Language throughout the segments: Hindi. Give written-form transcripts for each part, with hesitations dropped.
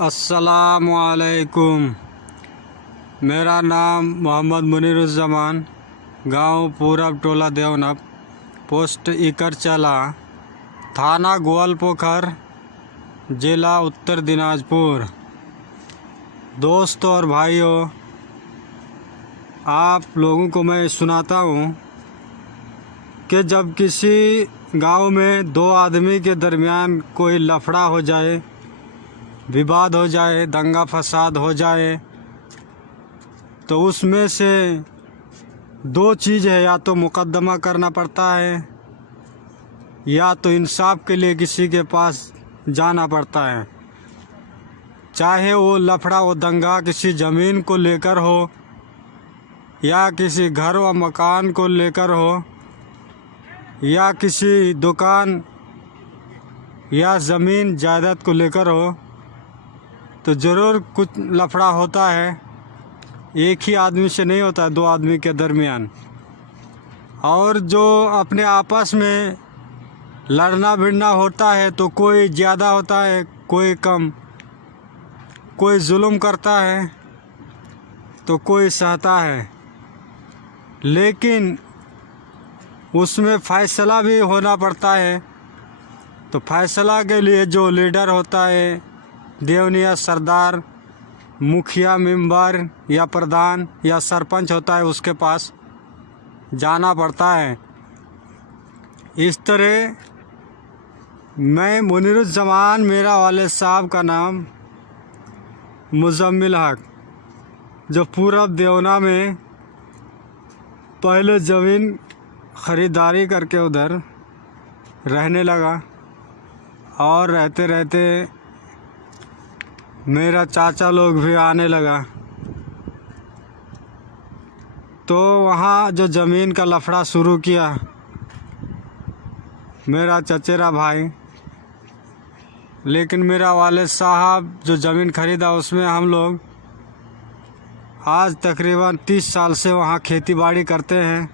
अस्सलामुअलैकुम। मेरा नाम मोहम्मद मुनीरुज़्ज़मान, गांव पूरब, टोला देवनप, पोस्ट इकरचला, थाना ग्वालपोखर, जिला उत्तर दिनाजपुर। दोस्तों और भाइयों, आप लोगों को मैं सुनाता हूँ कि जब किसी गांव में दो आदमी के दरमियान कोई लफड़ा हो जाए, विवाद हो जाए, दंगा फसाद हो जाए, तो उसमें से दो चीज़ है, या तो मुकदमा करना पड़ता है या तो इंसाफ के लिए किसी के पास जाना पड़ता है। चाहे वो लफड़ा वो दंगा किसी ज़मीन को लेकर हो या किसी घर व मकान को लेकर हो या किसी दुकान या ज़मीन जायदाद को लेकर हो, तो ज़रूर कुछ लफड़ा होता है। एक ही आदमी से नहीं होता है, दो आदमी के दरमियान। और जो अपने आपस में लड़ना भिड़ना होता है तो कोई ज़्यादा होता है, कोई कम, कोई जुल्म करता है तो कोई सहता है, लेकिन उसमें फ़ैसला भी होना पड़ता है। तो फैसला के लिए जो लीडर होता है, देवनिया सरदार, मुखिया, मेंबर या प्रधान या सरपंच होता है, उसके पास जाना पड़ता है। इस तरह मैं मुनीरुज़्ज़मान, मेरा वाले साहब का नाम मुज़म्मिल हक, जो पूरब देवना में पहले ज़मीन ख़रीदारी करके उधर रहने लगा, और रहते रहते मेरा चाचा लोग भी आने लगा। तो वहाँ जो ज़मीन का लफड़ा शुरू किया मेरा चचेरा भाई, लेकिन मेरा वाले साहब जो ज़मीन ख़रीदा उसमें हम लोग आज तकरीबन 30 साल से वहाँ खेती बाड़ी करते हैं,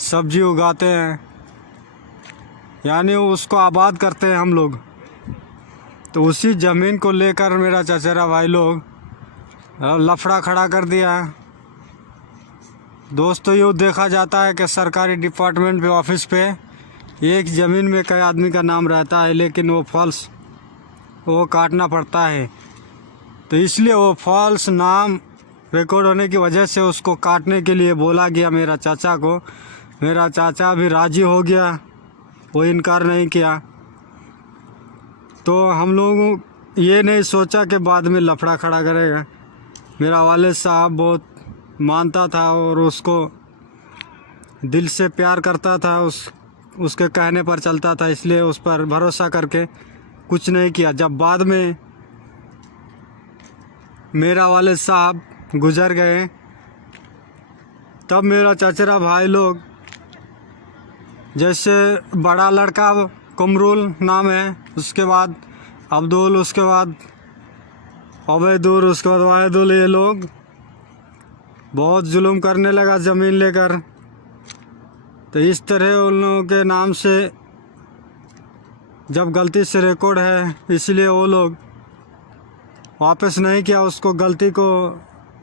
सब्जी उगाते हैं, यानी उसको आबाद करते हैं हम लोग। तो उसी ज़मीन को लेकर मेरा चचेरा भाई लोग लफड़ा खड़ा कर दिया। दोस्तों, यूँ देखा जाता है कि सरकारी डिपार्टमेंट पे, ऑफिस पे एक ज़मीन में कई आदमी का नाम रहता है, लेकिन वो फॉल्स, वो काटना पड़ता है। तो इसलिए वो फॉल्स नाम रिकॉर्ड होने की वजह से उसको काटने के लिए बोला गया मेरा चाचा को। मेरा चाचा भी राज़ी हो गया, वो इनकार नहीं किया। तो हम लोग ये नहीं सोचा कि बाद में लफड़ा खड़ा करेगा। मेरा वालिद साहब बहुत मानता था और उसको दिल से प्यार करता था, उसके कहने पर चलता था, इसलिए उस पर भरोसा करके कुछ नहीं किया। जब बाद में मेरा वालिद साहब गुज़र गए, तब मेरा चचेरा भाई लोग, जैसे बड़ा लड़का कमरुल नाम है, उसके बाद अब्दुल, उसके बाद अबैदुल, उसके बाद वाहिदुल, ये लोग बहुत जुल्म करने लगा ज़मीन लेकर। तो इस तरह उन लोगों के नाम से जब गलती से रिकॉर्ड है, इसलिए वो लोग वापस नहीं किया, उसको गलती को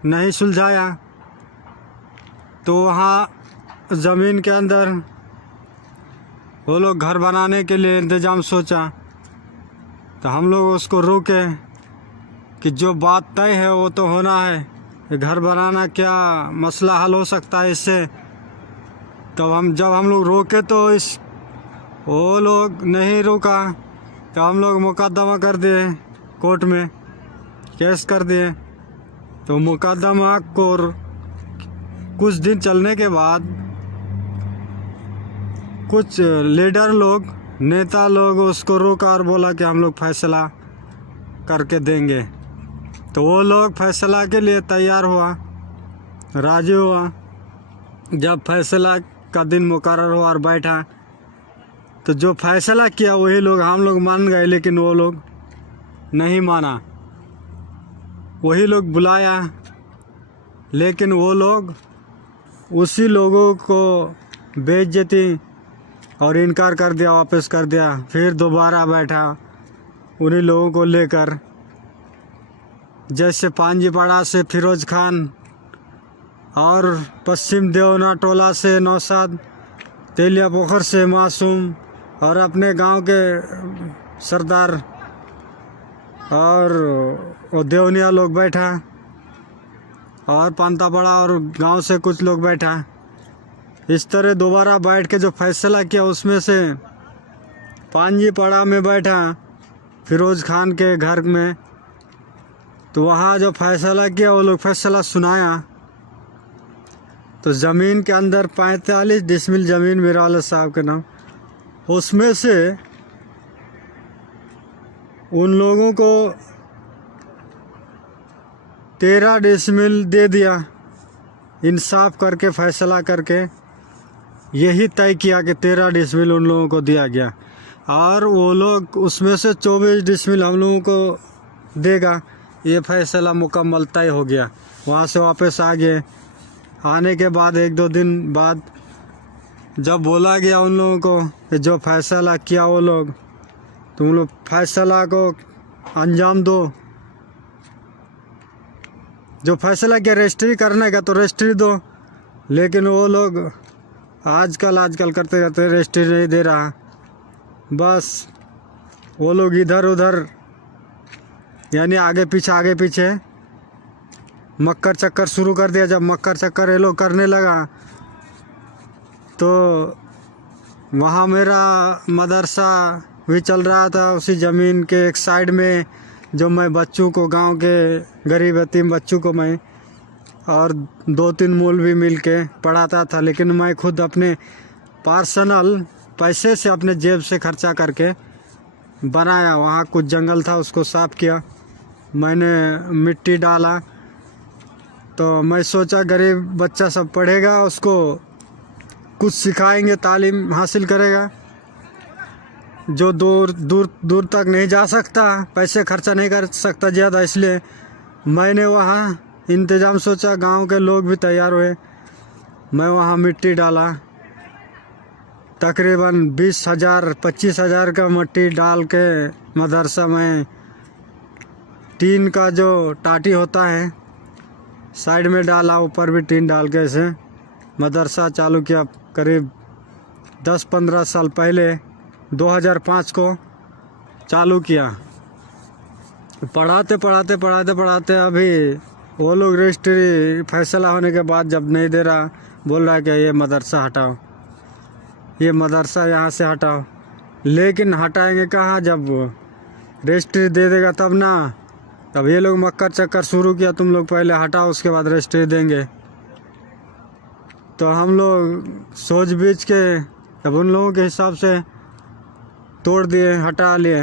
नहीं सुलझाया। तो वहाँ ज़मीन के अंदर वो लोग घर बनाने के लिए इंतज़ाम सोचा। तो हम लोग उसको रोके कि जो बात तय है वो तो होना है, घर बनाना क्या मसला हल हो सकता है इससे। तब जब हम लोग रोके तो वो लोग नहीं रुका, तो हम लोग मुकदमा कर दिए, कोर्ट में केस कर दिए। तो मुकदमा को कुछ दिन चलने के बाद कुछ लीडर लोग, नेता लोग उसको रोका और बोला कि हम लोग फैसला करके देंगे। तो वो लोग फैसला के लिए तैयार हुआ, राज़ी हुआ। जब फैसला का दिन मुकर्रर हुआ और बैठा, तो जो फैसला किया वही लोग, हम लोग मान गए, लेकिन वो लोग नहीं माना। वही लोग बुलाया, लेकिन वो लोग उसी लोगों को बेइज्जती और इनकार कर दिया, वापस कर दिया। फिर दोबारा बैठा, उन्हीं लोगों को लेकर, जैसे पांजीपाड़ा से फिरोज खान और पश्चिम देवना टोला से नौशाद, तेलिया पोखर से मासूम और अपने गांव के सरदार और देवनिया लोग बैठा और पांतापाड़ा और गांव से कुछ लोग बैठा। इस तरह दोबारा बैठ के जो फैसला किया उसमें से पांजीपाड़ा में बैठा फिरोज खान के घर में, तो वहाँ जो फैसला किया वो लोग फैसला सुनाया। तो ज़मीन के अंदर 45 डिसमिल ज़मीन मीरवाला साहब के नाम, उसमें से उन लोगों को 13 डिसमिल दे दिया। इंसाफ करके फैसला करके यही तय किया कि 13 डिसमिल उन लोगों को दिया गया और वो लोग उसमें से 24 डिसमिल हम लोगों को देगा। ये फैसला मुकम्मल तय हो गया। वहाँ से वापस आ गए। आने के बाद 1-2 दिन बाद जब बोला गया उन लोगों को कि जो फैसला किया वो लोग, तुम लोग फैसला को अंजाम दो, जो फैसला किया रजिस्ट्री करने का तो रजिस्ट्री दो। लेकिन वो लोग आजकल करते करते रजिस्ट्री नहीं दे रहा। बस वो लोग इधर उधर यानी आगे पीछे मक्कर चक्कर शुरू कर दिया। जब मक्कर चक्कर ये लोग करने लगा तो वहाँ मेरा मदरसा भी चल रहा था उसी ज़मीन के एक साइड में, जो मैं बच्चों को, गांव के गरीब यतीम बच्चों को मैं और 2-3 मौलवी मिल के पढ़ाता था। लेकिन मैं खुद अपने पर्सनल पैसे से अपने जेब से खर्चा करके बनाया। वहाँ कुछ जंगल था, उसको साफ़ किया, मैंने मिट्टी डाला। तो मैं सोचा गरीब बच्चा सब पढ़ेगा, उसको कुछ सिखाएंगे, तालीम हासिल करेगा। जो दूर तक नहीं जा सकता, पैसे खर्चा नहीं कर सकता ज़्यादा, इसलिए मैंने वहाँ इंतज़ाम सोचा। गांव के लोग भी तैयार हुए। मैं वहाँ मिट्टी डाला, तकरीबन 20,000-25,000 का मिट्टी डाल के मदरसा में टीन का जो टाटी होता है साइड में डाला, ऊपर भी टीन डाल के ऐसे मदरसा चालू किया। करीब 10-15 साल पहले 2005 को चालू किया। पढ़ाते अभी वो लोग रजिस्ट्री फैसला होने के बाद जब नहीं दे रहा, बोल रहा है कि ये मदरसा हटाओ, ये मदरसा यहाँ से हटाओ। लेकिन हटाएंगे कहाँ, जब रजिस्ट्री दे देगा तब ना। तब ये लोग मक्कर चक्कर शुरू किया, तुम लोग पहले हटाओ उसके बाद रजिस्ट्री देंगे। तो हम लोग सोच बीच के तब उन लोगों के हिसाब से तोड़ दिए, हटा लिए।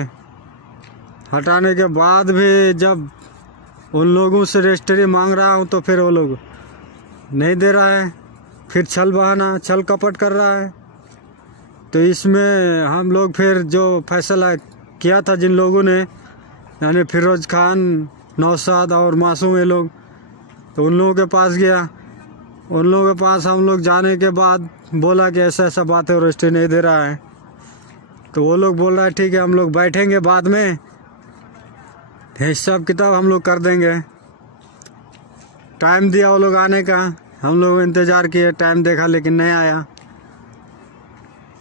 हटाने के बाद भी जब उन लोगों से रजिस्ट्री मांग रहा हूँ तो फिर वो लोग नहीं दे रहा है, फिर छल कपट कर रहा है। तो इसमें हम लोग फिर जो फैसला किया था जिन लोगों ने, यानी फिरोज खान, नौशाद और मासूम ये लोग, तो उन लोगों के पास गया। उन लोगों के पास हम लोग जाने के बाद बोला कि ऐसा बात है, रजिस्ट्री नहीं दे रहा है। तो वो लोग बोल रहा है ठीक है, हम लोग बैठेंगे, बाद में हिसाब किताब हम लोग कर देंगे। टाइम दिया वो लोग आने का, हम लोग इंतज़ार किए, टाइम देखा लेकिन नहीं आया।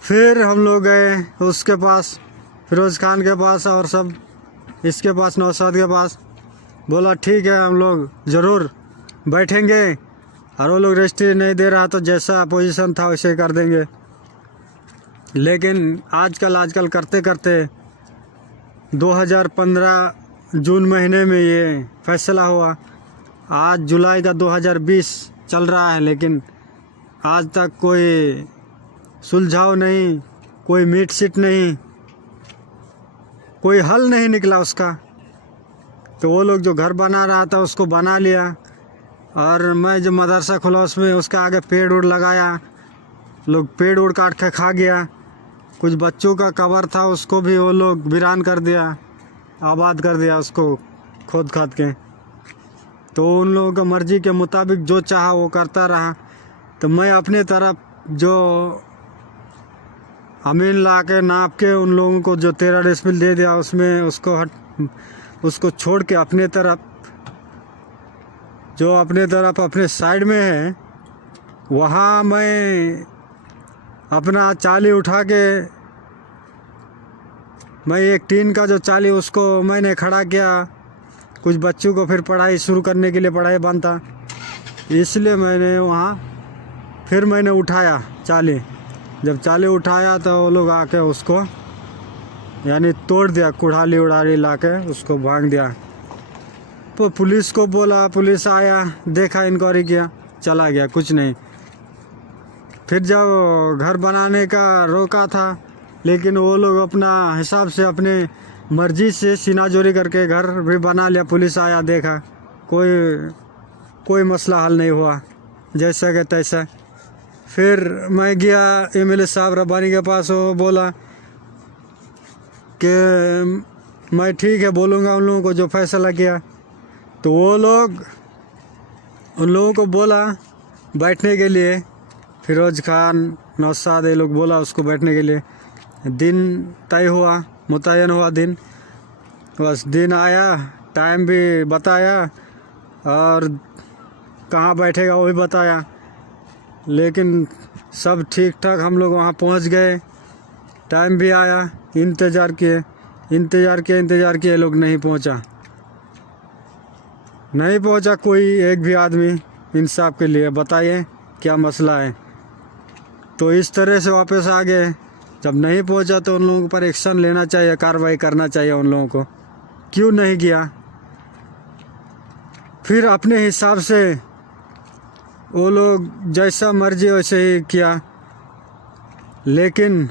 फिर हम लोग गए उसके पास, फिरोज खान के पास और सब इसके पास, नौशाद के पास। बोला ठीक है, हम लोग ज़रूर बैठेंगे और वो लोग रजिस्ट्री नहीं दे रहा तो जैसा पोजीशन था वैसे कर देंगे। लेकिन आजकल करते करते 2015 जून महीने में ये फैसला हुआ। आज जुलाई का 2020 चल रहा है, लेकिन आज तक कोई सुलझाव नहीं, कोई मीट सीट नहीं, कोई हल नहीं निकला उसका। तो वो लोग जो घर बना रहा था उसको बना लिया, और मैं जो मदरसा खुला उसमें उसका आगे पेड़ उड़ लगाया। लोग पेड़ उड़ काट के खा गया। कुछ बच्चों का कब्र था उसको भी वो लोग वीरान कर दिया, आबाद कर दिया उसको खोद खाद के। तो उन लोगों का मर्ज़ी के मुताबिक जो चाहा वो करता रहा। तो मैं अपने तरफ जो अमीन ला के नाप के उन लोगों को जो 13 डेसिबल दे दिया उसमें उसको छोड़ के अपने तरफ अपने साइड में है वहाँ मैं अपना चाली उठा के मैं एक टीन का जो चाली उसको मैंने खड़ा किया। कुछ बच्चों को फिर पढ़ाई शुरू करने के लिए पढ़ाई बंद था, इसलिए मैंने वहाँ फिर मैंने उठाया चाली। जब चाली उठाया तो वो लोग आके उसको यानी तोड़ दिया, कुड़ाली उड़ाली ला के उसको भांग दिया। तो पुलिस को बोला, पुलिस आया, देखा, इंक्वायरी किया, चला गया, कुछ नहीं। फिर जब घर बनाने का रोका था, लेकिन वो लोग अपना हिसाब से अपने मर्जी से सीनाजोरी करके घर भी बना लिया। पुलिस आया, देखा, कोई मसला हल नहीं हुआ, जैसा कि तैसा। फिर मैं गया एमएलए साहब रब्बानी के पास, वो बोला कि मैं ठीक है बोलूँगा उन लोगों को जो फैसला किया। तो वो लोग उन लोगों को बोला बैठने के लिए, फिरोज खान, नौशाद, ये लोग बोला उसको बैठने के लिए। दिन तय हुआ, मुतय्यन हुआ दिन, बस दिन आया, टाइम भी बताया और कहाँ बैठेगा वो भी बताया। लेकिन सब ठीक ठाक, हम लोग वहाँ पहुँच गए, टाइम भी आया, इंतज़ार किए, लोग नहीं पहुँचा कोई एक भी आदमी इंसाफ के लिए। बताइए क्या मसला है। तो इस तरह से वापस आ गए। जब नहीं पहुंचा तो उन लोगों पर एक्शन लेना चाहिए, कार्रवाई करना चाहिए उन लोगों को। क्यों नहीं किया? फिर अपने हिसाब से वो लोग जैसा मर्जी वैसे ही किया। लेकिन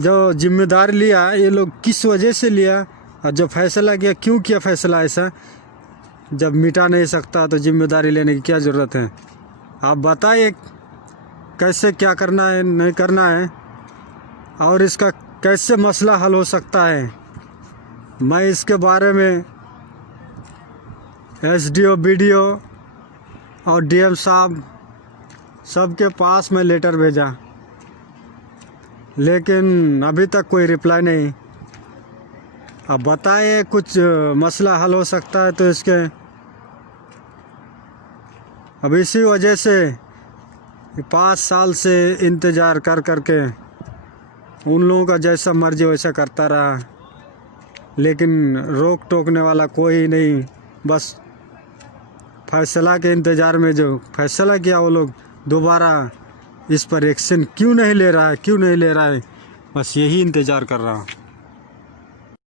जो जिम्मेदारी लिया ये लोग किस वजह से लिया और जो फैसला किया क्यों किया फैसला ऐसा? जब मिटा नहीं सकता तो जिम्मेदारी लेने की क्या ज़रूरत है? आप बताइए कैसे क्या करना है, नहीं करना है, और इसका कैसे मसला हल हो सकता है। मैं इसके बारे में एसडीओ, बीडीओ और डीएम साहब सबके पास में लेटर भेजा, लेकिन अभी तक कोई रिप्लाई नहीं। अब बताइए कुछ मसला हल हो सकता है तो इसके। अब इसी वजह से 5 साल से इंतज़ार कर के उन लोगों का जैसा मर्जी वैसा करता रहा, लेकिन रोक टोकने वाला कोई नहीं। बस फैसला के इंतज़ार में जो फैसला किया वो लोग दोबारा इस पर एक्शन क्यों नहीं ले रहा है, बस यही इंतज़ार कर रहा हूँ।